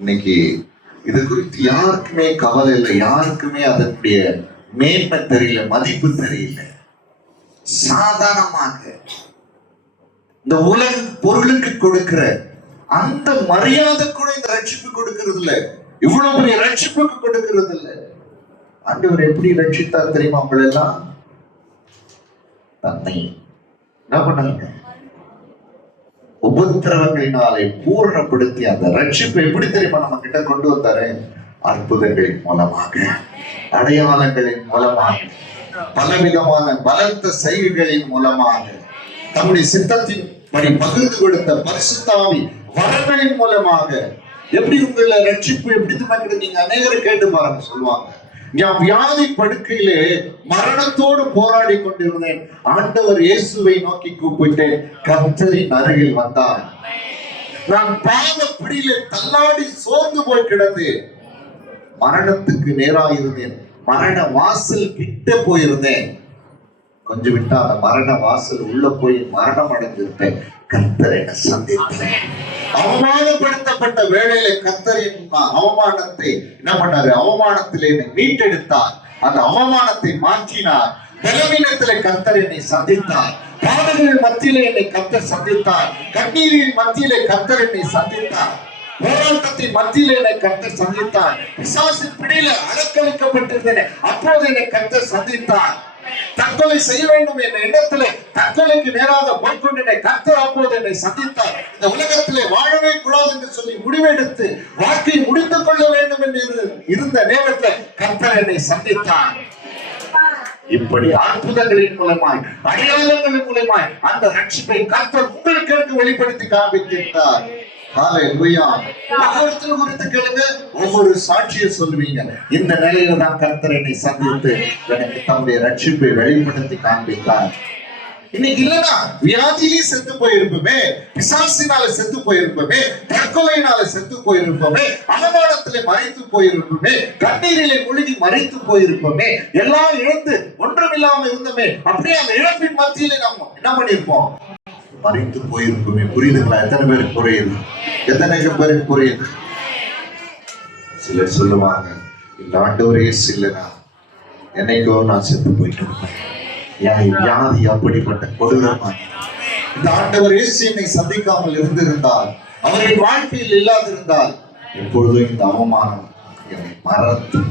இன்னைக்கு இது குறித்து யாருக்குமே கவலை இல்லை, யாருக்குமே அதனுடைய மேன்மை தெரியல, மதிப்பு தெரியல. சாதாரணமாக இந்த உலக பொருளுக்கு கொடுக்கிற அந்த மரியாதை கூட இந்த ரட்சிப்பு கொடுக்கிறது இல்ல, இவ்வளவு பெரிய ரட்சிப்புக்கு கொடுக்கிறது இல்ல. ஆண்டவர் எப்படி ரட்சித்தார் தெரியுமா? அவங்களெல்லாம் தன்னை என்ன பண்ணாங்க? உபத்திரவங்களினாலே பூரணப்படுத்தி அந்த ரட்சிப்பை எப்படி தெரியுமா நம்ம கிட்ட கொண்டு வந்தாரு? அற்புதங்களின் மூலமாக, அடையாளங்களின் மூலமாக, பலவிதமான பலத்த செய்கைகளின் மூலமாக, தம்முடைய சித்தத்தின் படி பகிர்ந்து கொடுத்த பரிசுத்தாவி வரங்களின் மூலமாக. எப்படி உங்களை ரட்சிப்பு எப்படி தெரியுமா? நீங்க அநேகரை கேட்டு பாருங்க, சொல்லுவாங்க, நான் வியாதி படுக்கையிலே மரணத்தோடு போராடி கொண்டிருந்தேன், ஆண்டவர் இயேசுவை நோக்கி கூப்பிட்டேன், கர்த்தரின் அருகில் வந்தார். நான் பாவ பிடியிலே தள்ளாடி சோர்ந்து போய் கிடந்து மரணத்துக்கு நேராக இருந்தேன், மரண வாசல் கிட்ட போயிருந்தேன். கொஞ்சம் விட்டா அந்த மரண வாசல் உள்ள போய் மரணம் அடைஞ்சிருப்பேன். கர்த்தர் என்னை சந்தித்தார். அவமானப்படுத்தப்பட்ட வேளையில கர்த்தரின் அவமானத்தை என்ன பண்ணாரு? அவமானத்திலே என்னை மீட்டெடுத்தார், அந்த அவமானத்தை மாற்றினார். பலவீனத்திலே கர்த்தர் என்னை சந்தித்தார், பாடுகளின் மத்தியிலே என்னை கர்த்தர் சந்தித்தார், கண்ணீரின் மத்தியிலே கர்த்தர் என்னை சந்தித்தார், போராட்டத்தின் மத்தியிலே என்னை கர்த்தர் சந்தித்தார், பிசாசின் பிடியில அலக்களிக்கப்பட்டிருந்தேன், அப்போது என்னை கர்த்தர் சந்தித்தார். தற்கொலை செய்ய வேண்டும் என்ற எண்ணத்திலே தற்கொலைக்கு நேராக போய்கொண்டே கர்த்தர் அப்போது என்னை சந்தித்தார். இந்த உலகத்திலே வாழவே கூடாது என்று சொல்லி முடிவெடுத்து வாழ்க்கையை முடித்துக் கொள்ள வேண்டும் என்று இருந்த நேரத்தில் கர்த்தர் என்னை சந்தித்தார். இப்படி அற்புதங்களின் மூலமாய், அடையாளங்களின் மூலமாய் அந்த ரட்சிப்பை கர்த்தர் உங்களுக்கு வெளிப்படுத்தி காண்பித்திருந்தார். ஒவ்வொருத்தரும் குறித்து கேளுங்க, ஒவ்வொரு சாட்சியை சொல்லுவீங்க. இந்த நிலையில தான் கர்த்தர் என்னை சந்தித்து எனக்கு தம்முடைய ரட்சிப்பை வெளிப்படுத்தி காண்பித்தார். இன்னைக்கு இல்லைன்னா வியாதியிலே செத்து போயிருப்போமே, பிசாசினால செத்து போயிருப்போமே, தற்கொலையினால செத்து போயிருப்போமே, அவமானத்திலே மறைத்து போயிருப்போமே, கண்ணீரிலே முழுகி மறைத்து போயிருப்போமே, எல்லாம் இழந்து ஒன்றுமில்லாம இருந்தோமே. அப்படியே அந்த இழப்பின் மத்தியிலே நம்ம என்ன பண்ணிருப்போம்? மறைத்து போயிருப்போமே. புரியுதுங்களா? எத்தனை பேருக்கு புரியுது? எத்தனை பேருக்கு புரியுது? சிலர் சொல்லுவாங்க, இந்த ஆண்டவரே இல்லைனா என்னைக்கோ நான் செத்து போயிட்டு இருப்பேன். என் வியாதி அப்படிப்பட்ட கொடூரமான, இந்த ஆண்டவர் இயேசு என்னை சந்திக்காமல் இருந்திருந்தால், அவருடைய வாழ்க்கையில் இல்லாதிருந்தால், எப்பொழுதும் இந்த அவமானம் என்னை மறந்து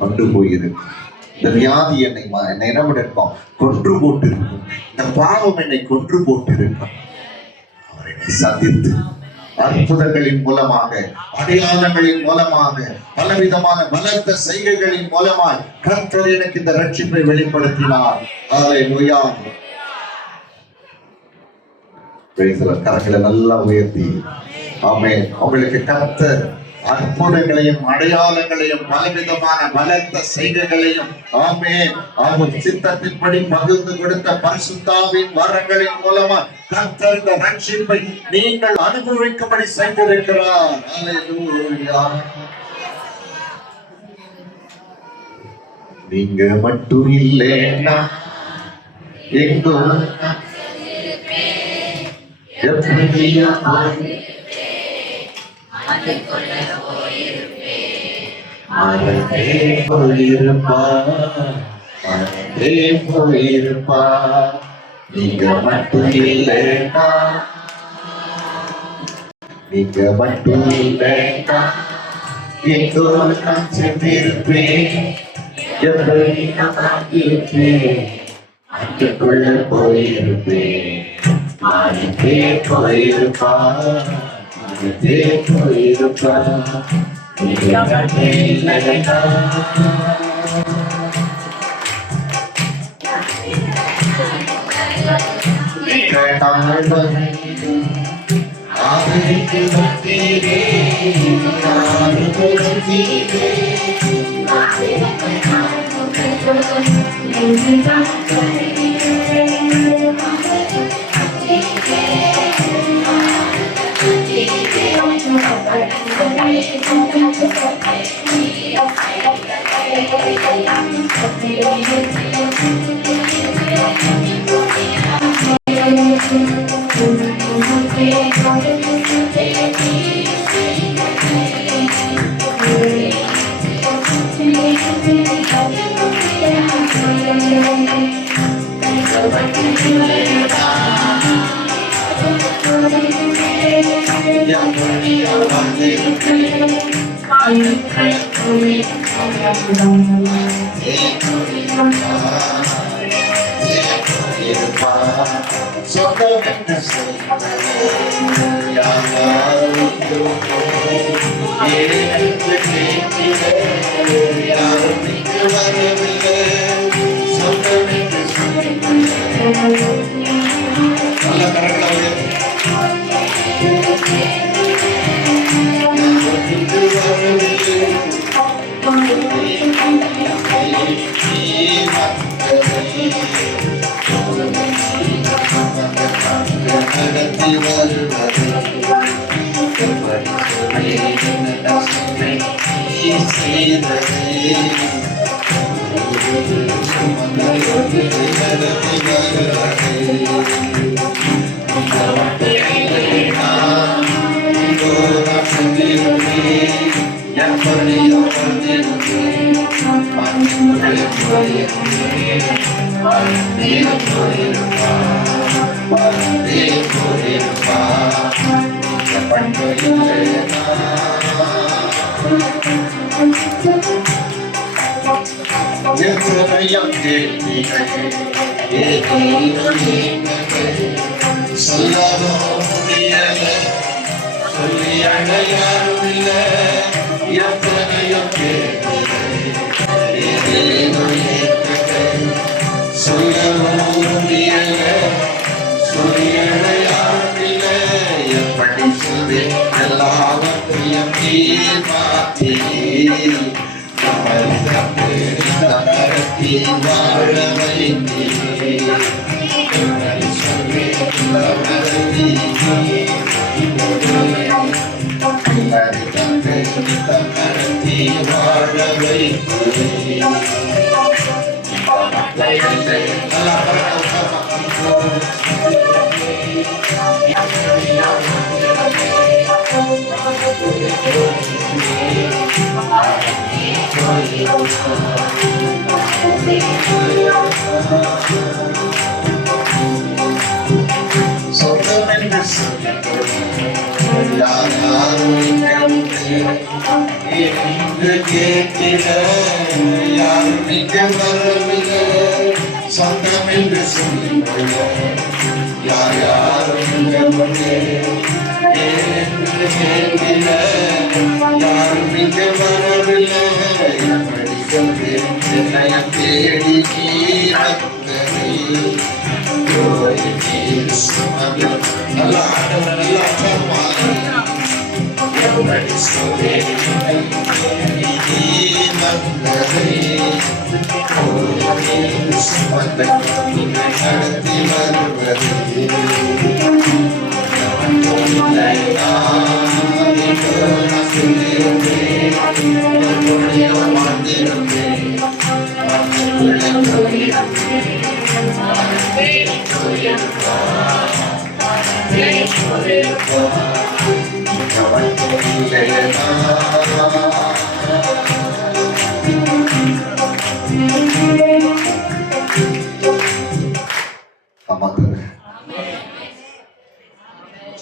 கொண்டு போயிருக்கும். இந்த வியாதி என்னை என்ன பண்ணிருக்கோம்? கொன்று போட்டு இருக்கும். இந்த பாவம் என்னை கொன்று போட்டு இருக்கும். அவர் என்னை சந்தித்து அற்புதங்களின் மூலமாக, அடையாளங்களின் மூலமாக, பலவிதமான பலத்த செய்கைகளின் மூலமாக கர்த்தர் எனக்கு இந்த ரட்சிப்பை வெளிப்படுத்தினார். அல்லேலூயா. கரங்களை நல்லா உயர்த்தி ஆமென். உங்களுக்கு கர்த்தர் அற்புதங்களையும் அடையாளங்களையும் பலவிதமான பலத்த செய்கைகளையும் ஆமென் அவர் சித்தத்தின்படி பகிர்ந்து கொடுத்த பரிசுத்தாவின் வரங்களின் மூலமா கர்த்தர் இந்த ரட்சிப்பை நீங்கள் அனுபவிக்கும்படி செய்திருக்கிறார். அல்லேலூயா. நீங்க மட்டும் இல்லைன்னா எங்கோ போயிருப்பா. நீங்க மட்டும் இல்லைன்னா, நீங்க மட்டும் இல்லைன்னா எங்கோ நான் சென்றிருப்பேன், எப்படி நான் இருப்பேன், அதுக்குள்ள போயிருப்பேன். அதுக்கே போயிருப்பா, அதுக்கே போயிருப்பா. நீங்க மட்டும் இல்லைன்னா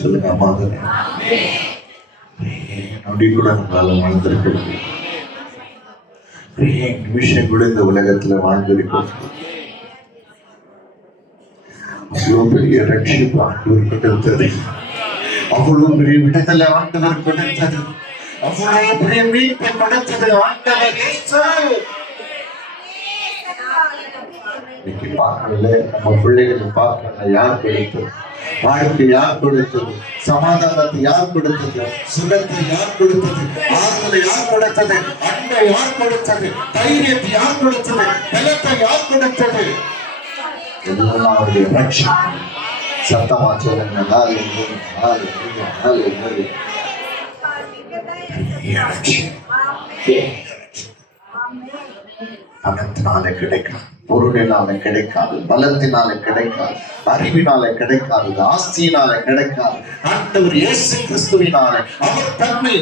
சொல்லுங்க அம்மாதானே. நொடி கூட நம்மளால வாழ்ந்திருக்க முடியும். நிமிஷம் கூட இந்த உலகத்துல வாழ்ந்திருக்கும். அவ்வளவு பெரிய ரட்சிப்பு ஆண்டவர் கொடுத்தது, அவ்வளவு பெரிய விடுதலை ஆண்டவர் கொடுத்தது, அவ்வளவு பெரிய மீட்பை கொடுத்தது ஆண்டவர். இன்னைக்கு பார்க்கல, நம்ம பிள்ளைகளை பார்க்கல, யார் கொடுத்தது? வாழ்க்கை யார் கொடுத்தது? சமாதானத்தை யார் கொடுத்தது? சுகத்தை யார் கொடுத்தது? ஆறுதலை யார் கொடுத்தது? அன்பை யார் கொடுத்தது? தைரியத்தை யார் கொடுத்தது? பலத்தை யார் கொடுத்தது? எல்லாம் அவருடைய ரட்சணை. சத்தமா சொல்லுங்க, பணத்தினால கிடைக்காது, பொருளினால கிடைக்காது, பலத்தினால கிடைக்காது, அறிவினால கிடைக்காது, ஆஸ்தியினால கிடைக்காது. ஆண்டவர் இயேசு கிறிஸ்துவினால அவர் தன்மை